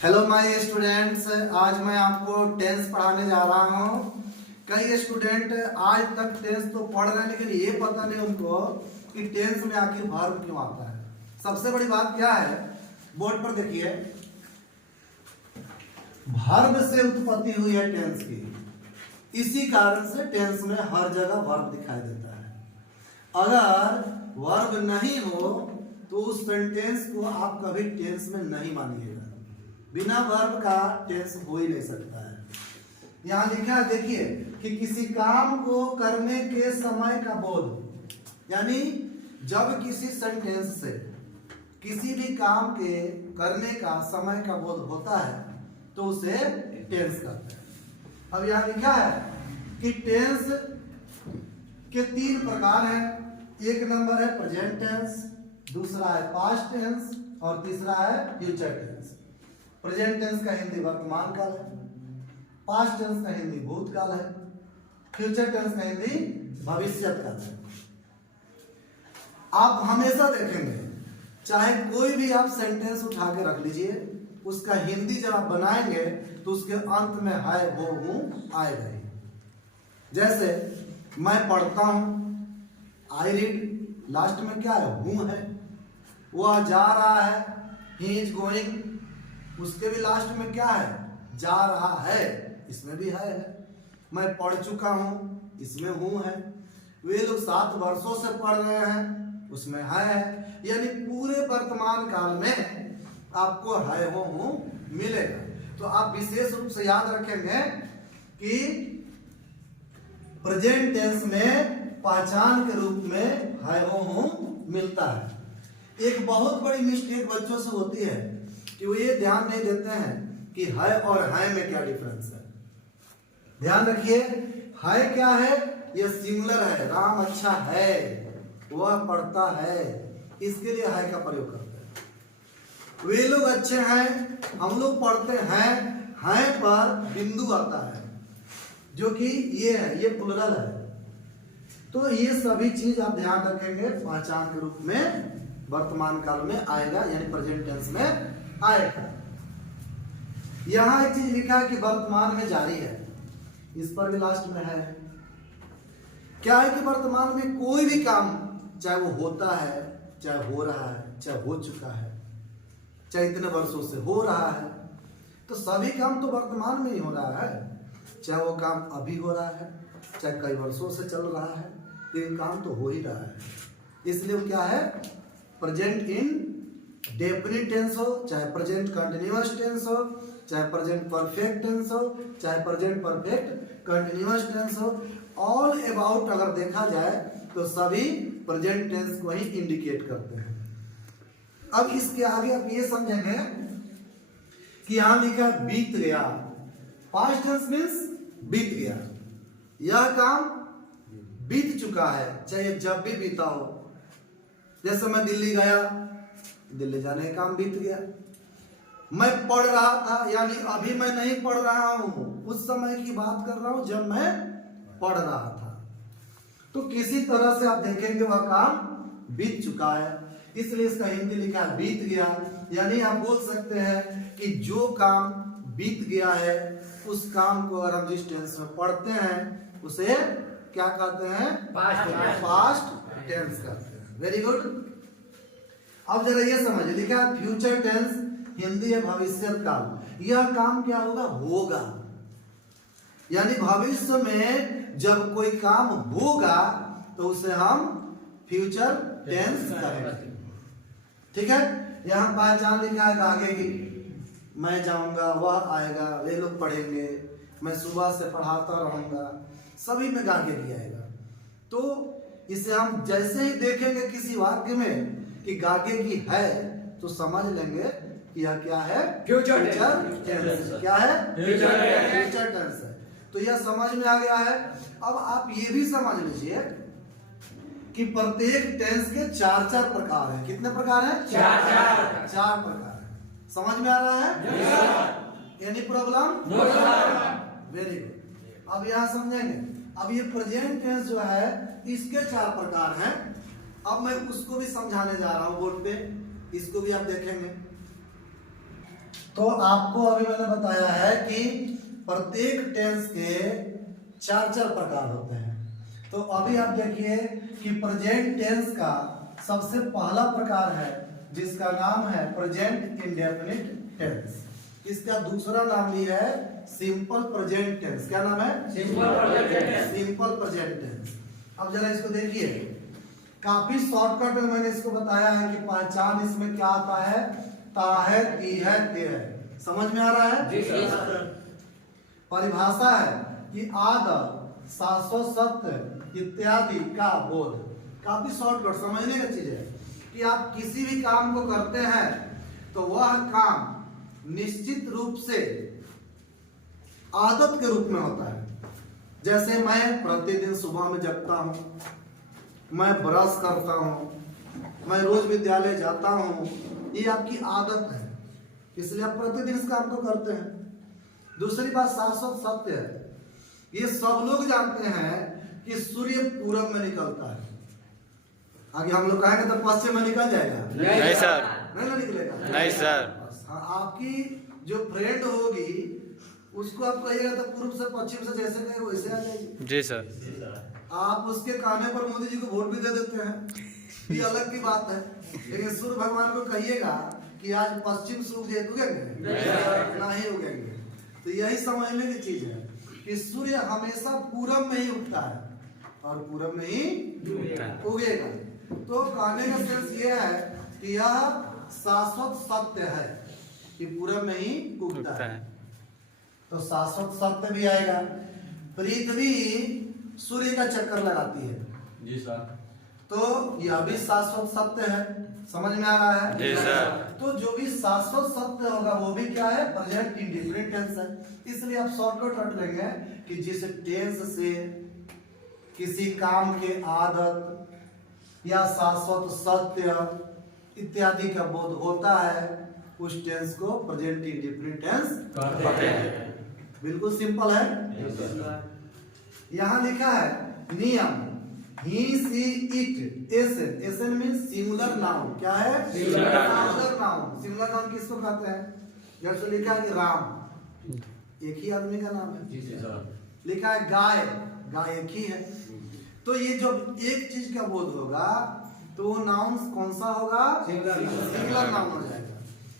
Hello my students, आज मैं आपको टेंस पढ़ाने जा रहा हूँ। कई स्टूडेंट आज तक टेंस तो पढ़ रहे हैं लेकिन ये पता नहीं उनको कि टेंस में आखिर वर्ब क्यों आता है। सबसे बड़ी बात क्या है, बोर्ड पर देखिए, वर्ब से उत्पत्ति हुई है टेंस की। इसी कारण से टेंस में हर जगह वर्ब दिखाई देता है। अगर वर्ब नहीं हो तो उस सेंटेंस को आप कभी टेंस में नहीं मानिएगा। बिना वर्ब का टेंस हो ही नहीं सकता है। यहां लिखा है, देखिए कि किसी काम को करने के समय का बोध, यानी जब किसी सेंटेंस से किसी भी काम के करने का समय का बोध होता है तो उसे टेंस कहते हैं। अब यहां लिखा है कि टेंस के 3 प्रकार हैं। एक नंबर है प्रेजेंट टेंस, दूसरा है पास्ट टेंस और तीसरा है फ्यूचर टेंस। प्रेजेंट टेंस का हिंदी वर्तमान काल है, पास्ट टेंस का हिंदी भूतकाल है, फ्यूचर टेंस का हिंदी भविष्य काल है। आप हमेशा देखेंगे, चाहे कोई भी आप सेंटेंस उठा के रख लीजिए, उसका हिंदी जब आप बनाएंगे तो उसके अंत में है वो हूं आएगा ही। जैसे मैं पढ़ता हूं, आई रीड, लास्ट में क्या है, हूं है। वह जा रहा है, ही इज गोइंग, उसके भी लास्ट में क्या है, जा रहा है, इसमें भी है। मैं पढ़ चुका हूं, इसमें हूं है। वे लोग 7 वर्षों से पढ़ रहे हैं, उसमें है। यानी पूरे वर्तमान काल में आपको है वो हूं मिलेगा। तो आप विशेष रूप से याद रखेंगे कि प्रेजेंट टेंस में पहचान के रूप में है वो हूं मिलता है। एक बहुत बड़ी मिस्टेक बच्चों से होती है कि वो ये ध्यान नहीं देते हैं कि है और है में क्या डिफरेंस है। ध्यान रखिए, है क्या है, ये सिंगुलर है। राम अच्छा है, वह पढ़ता है, इसके लिए है का प्रयोग करते हैं। वे लोग अच्छे हैं, हम लोग पढ़ते हैं, है पर बिंदु आता है जो कि ये है, ये प्लुरल है। तो ये सभी चीज आप ध्यान रखेंगे, पहचान के रूप में वर्तमान काल में आएगा, यानी प्रेजेंट टेंस में आएगा। यहां एक चीज लिखा है कि वर्तमान में जारी है, इस पर भी लास्ट में है। क्या है कि वर्तमान में कोई भी काम, चाहे वो होता है, चाहे हो रहा है, चाहे हो चुका है, चाहे इतने वर्षों से हो रहा है, तो सभी काम तो वर्तमान में ही हो रहा है। चाहे वो काम अभी हो रहा है, चाहे कई वर्षों से चल रहा है, लेकिन काम तो हो ही रहा है। इसलिए वो क्या है, प्रेजेंट इन डेफिनिट टेंस हो, चाहे प्रेजेंट कंटिन्यूअस टेंस हो, चाहे प्रेजेंट परफेक्ट टेंस हो, चाहे प्रेजेंट परफेक्ट कंटिन्यूअस टेंस हो, ऑल अबाउट अगर देखा जाए तो सभी प्रेजेंट टेंस को ही इंडिकेट करते हैं। अब इसके आगे आप ये समझेंगे कि यहां लिखा है बीत गया। पास्ट टेंस मींस बीत गया, यह काम बीत चुका है, चाहे जब भी बीता हो। जैसे मैं दिल्ली गया, दिल्ली जाने का काम बीत गया। मैं पढ़ रहा था, यानी अभी मैं नहीं पढ़ रहा हूं, उस समय की बात कर रहा हूं जब मैं पढ़ रहा था। तो किसी तरह से आप देखेंगे वह काम बीत चुका है, इसलिए इसका हिंदी लिखा है बीत गया। यानी आप बोल सकते हैं कि जो काम बीत गया है, उस काम को अगर हम जिस टेंस में पढ़ते हैं उसे क्या कहते हैं, पास्ट टेंस कहते हैं। Very good. अब जरा ये समझिए, लिखा है फ्यूचर टेंस, हिंदी है भविष्य काल। यह काम क्या होगा, होगा। यानी भविष्य में जब कोई काम होगा तो उसे हम फ्यूचर टेंस कहेंगे। ठीक है। यहां पहचान लिखा है आगे की, मैं जाऊंगा, वह आएगा, वे लोग पढ़ेंगे, मैं सुबह से पढ़ाता रहूंगा, सभी में गागे भी आएगा। तो इसे हम जैसे ही देखेंगे किसी वाक्य में कि गागे की है तो समझ लेंगे कि यह क्या है, फ्यूचर टेंस। क्या है, फ्यूचर टेंस है। तो यह समझ में आ गया है। अब आप ये भी समझ लीजिए कि प्रत्येक टेंस के 4 प्रकार हैं। कितने प्रकार हैं, 4 प्रकार हैं। समझ में आ रहा है, एनी प्रॉब्लम, वेरी गुड। अब यहां समझेंगे। अब ये प्रेजेंट टेंस जो है इसके 4 प्रकार हैं। अब मैं उसको भी समझाने जा रहा हूं बोर्ड पे, इसको भी आप देखेंगे। तो आपको अभी मैंने बताया है कि प्रत्येक टेंस के चार चार प्रकार होते हैं। तो अभी आप देखिए कि प्रेजेंट टेंस का सबसे पहला प्रकार है जिसका नाम है प्रेजेंट इंडेफिनिट टेंस। इसका दूसरा नाम भी है सिंपल प्रेजेंट टेंस। क्या नाम है? Simple present tense. अब जरा इसको देखिए, काफी शॉर्टकट में मैंने इसको बताया है कि पहचान इसमें क्या आता है, ता है, ती है, ते है। समझ में आ रहा है? परिभाषा है कि आदत, शाश्वत सत्य इत्यादि का बोध। काफी शॉर्टकट समझने का चीज है कि आप किसी भी काम को करते हैं तो वह काम निश्चित रूप से आदत के रूप में होता है। जैसे मैं प्रतिदिन सुबह में जगता हूं, मैं ब्रश करता हूं, मैं रोज विद्यालय जाता हूं, ये आपकी आदत है, इसलिए आप प्रतिदिन इस काम को करते हैं। दूसरी बात शाश्वत सत्य है। ये सब लोग जानते हैं कि सूर्य पूरब में निकलता है। आगे हम लोग कहेंगे तो पश्चिम में निकल जाएगा? नहीं सर। नहीं निकलेगा? नहीं सर। आपकी जो फ्रेंड होगी उसको आप कहिएगा तो पूर्व से पश्चिम से जैसे कहे वैसे आ जाएगी। जी सर। आप उसके कहने पर मोदी जी को वोट भी दे देते हैं, ये अलग की बात है। लेकिन सूर्य भगवान को कहिएगा कि आज पश्चिम से उगेंगे? नहीं उगेंगे। तो यही समझने की चीज है कि सूर्य हमेशा पूरब में ही उगता है और पूरब में ही उगेगा। तो कहने का सेंस ये है कि यह शाश्वत सत्य है कि पूरब में ही उगता है। तो शाश्वत सत्य भी आएगा। पृथ्वी सूर्य का चक्कर लगाती है। जी सर। तो यह भी शाश्वत सत्य है। समझ में आ रहा है? जी सर। तो जो भी शाश्वत सत्य होगा वो भी क्या है? प्रेजेंट इंडेफिनिट टेंस है। इसलिए आप शॉर्टकट रट लेंगे कि जिस टेंस से किसी काम के आदत या शाश्वत सत्य इत्यादि का बोध होता है उस टेंस को प्रेजेंट इंडेफिनिट टेंस कहते हैं। बिल्कुल सिंपल है। यहाँ लिखा है नियम he she it essence means singular noun. क्या है? Singular noun. सिंगुलर नाउन किसको कहते हैं? जैसे लिखा है कि राम एक ही आदमी का नाम है। जी सर। लिखा है गाय, गाय एक ही है। तो ये जब एक चीज का बोध होगा तो वो नाउन कौन सा होगा? सिंगुलर नाउन हो जाएगा।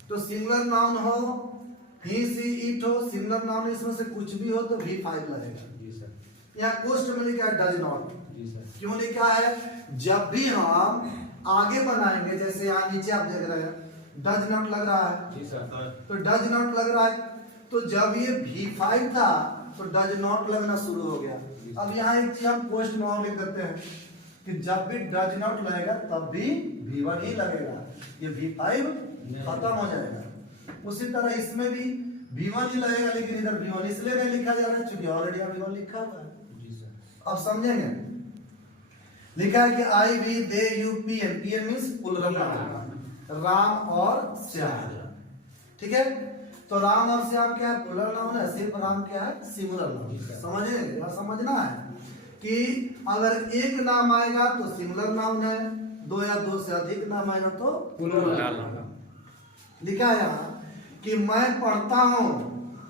तो सिंगुलर नाउन हो, he she it हो, सिंगुलर नाउन इसमें से कुछ भी हो तो V5 लगेगा। यहाँ क्वेश्चन में लिखा है डज नॉट। क्यों लिखा है? जब भी हम आगे बनाएंगे, जैसे यहाँ नीचे आप देख रहे हैं डज नॉट लग रहा है। जी सर। तो डज नॉट लग रहा है, तो जब ये V5 था तो डज नॉट लगना शुरू हो गया। अब यहाँ एक चीज हम पोस्ट में और लिख देते हैं कि जब भी डज नॉट लगेगा तब भी V1 ही लगेगा, ये V5 खत्म हो जाएगा। उसी तरह इसमें भी V1 ही लगेगा, लेकिन इधर V1 इसलिए नहीं लिखा जा रहा है क्योंकि ऑलरेडी V1 लिखा हुआ है। अब समझेंगे। लिखा है कि I we they you P N. P N means plural noun, Ram और श्याम। ठीक है? तो राम और श्याम क्या है? प्लूरल नाउन है। सिर्फ राम क्या है? Singular noun. समझेंगे? समझना है कि अगर एक नाम आएगा तो सिंगुलर नाउन है, दो या दो से अधिक नाम आएगा तो प्लूरल नाउन। लिखा है यहाँ कि मैं पढ़ता हूँ,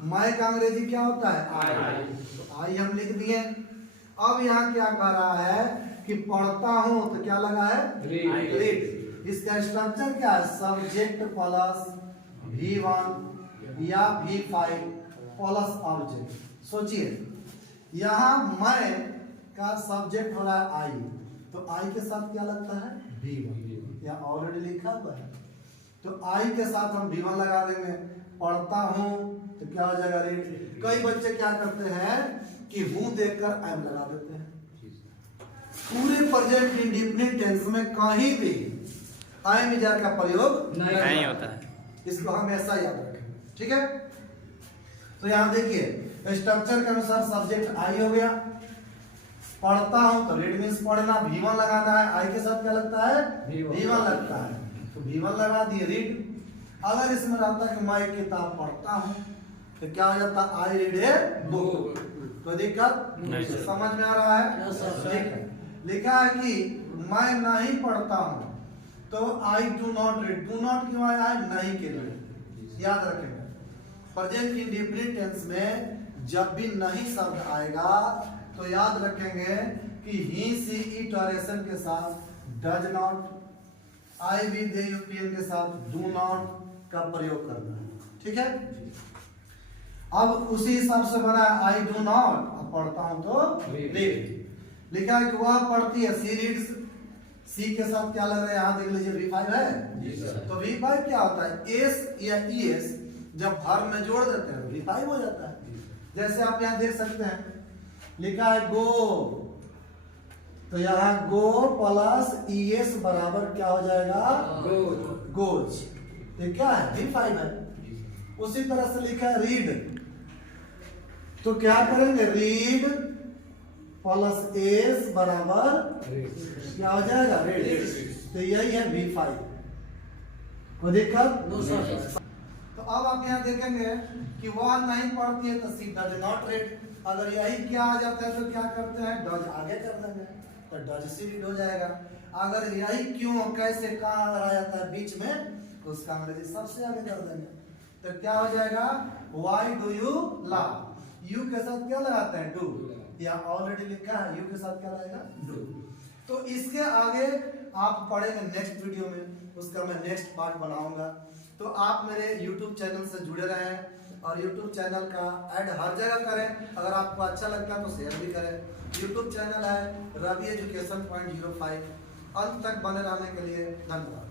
मैं का अंग्रेजी क्या होता है? आई। तो आई हम लिख दिए। अब यहाँ क्या कह रहा है कि पढ़ता हूँ तो क्या लगा है? रीड। इसका स्ट्रक्चर क्या है? सब्जेक्ट प्लस V1 या V5 प्लस ऑब्जेक्ट। सोचिए यहाँ मैं का सब्जेक्ट हो रहा है आई, तो आई के साथ क्या लगता है? V1। यहाँ ऑलरेडी लिखा हुआ है, तो आई के साथ हम V1 लगा देंगे। पढ़ता हूँ तो क्या हो जाएगा? रीड। कई बच्चे क्या करते हैं कि हूं देखकर एम लगा देते हैं। पूरे प्रेजेंट इंडेफिनिट टेंस में कहीं भी आई मिजार का प्रयोग नहीं होता है। इसको हमेशा याद रखें। ठीक है? तो यहां देखिए स्ट्रक्चर के अनुसार सब्जेक्ट आई हो गया, पढ़ता हूं तो रीड मींस पढ़ना, V1 लगाना है। आई के साथ क्या लगता है? V1 लगता है, तो V1 लगा दिए रीड। अगर इसमें रहता कि मैं एक किताब पढ़ता हूं तो क्या हो जाता? I read a book. तो दिक्कत नहीं। समझ में आ रहा है? ठीक है। लिखा है कि मैं नहीं पढ़ता हूं तो I do not read. Do not क्यों आया है? नहीं के लिए। याद रखेंगे प्रेजेंट इंडेफिनिट टेंस में जब भी नहीं शब्द आएगा तो याद रखेंगे कि ही सी इट और एसन के साथ does not, I we they you PN के साथ डू नॉट का प्रयोग करना है। ठीक है, अब उसी हिसाब से बना आई डू नॉट, अब पढ़ता हूं तो रीड। लिखा है कि वह पढ़ती है, सी रीड्स, सी के साथ क्या लग रहा है यहाँ देख लीजिए V5 है। तो V5 क्या होता है, एस या ES जब वर्ब में जोड़ देते हैं V5 हो जाता है। जैसे आप यहाँ देख सकते हैं लिखा है गो, तो यहाँ गो प्लस ES बराबर क्या हो जाएगा, गोज। ये क्या है, V5 है। उसी तरह से लिखा है रीड, तो क्या करेंगे, रीड प्लस एस बराबर क्या हो जाएगा, रीड। तो यही है V5। कोई दिक्कत? तो अब आप यहाँ देखेंगे कि वह नहीं पढ़ती है तो सी डज नॉट रीड। अगर यही क्या आ जाता है तो क्या करते हैं, डज आगे कर देंगे तो डज सी रीड हो जाएगा। अगर यही क्यों कैसे कहाँ अगर आ जाता है बीच में तो उसका अंग्रेजी सबसे आगे कर देंगे। तो क्या हो जाएगा, वाई डू यू लाव, यू के साथ क्या लगाते हैं, डू, या ऑलरेडी लिखा है यू के साथ क्या लगेगा, डू। तो इसके आगे आप पढ़ेंगे नेक्स्ट वीडियो में, उसका मैं नेक्स्ट पार्ट बनाऊंगा। तो आप मेरे YouTube चैनल से जुड़े रहें और YouTube चैनल का ऐड हर जगह करें। अगर आपको अच्छा लगता है तो शेयर भी करें। YouTube चैनल है रवि एजुकेशन .05। अंत तक बने रहने के लिए धन्यवाद।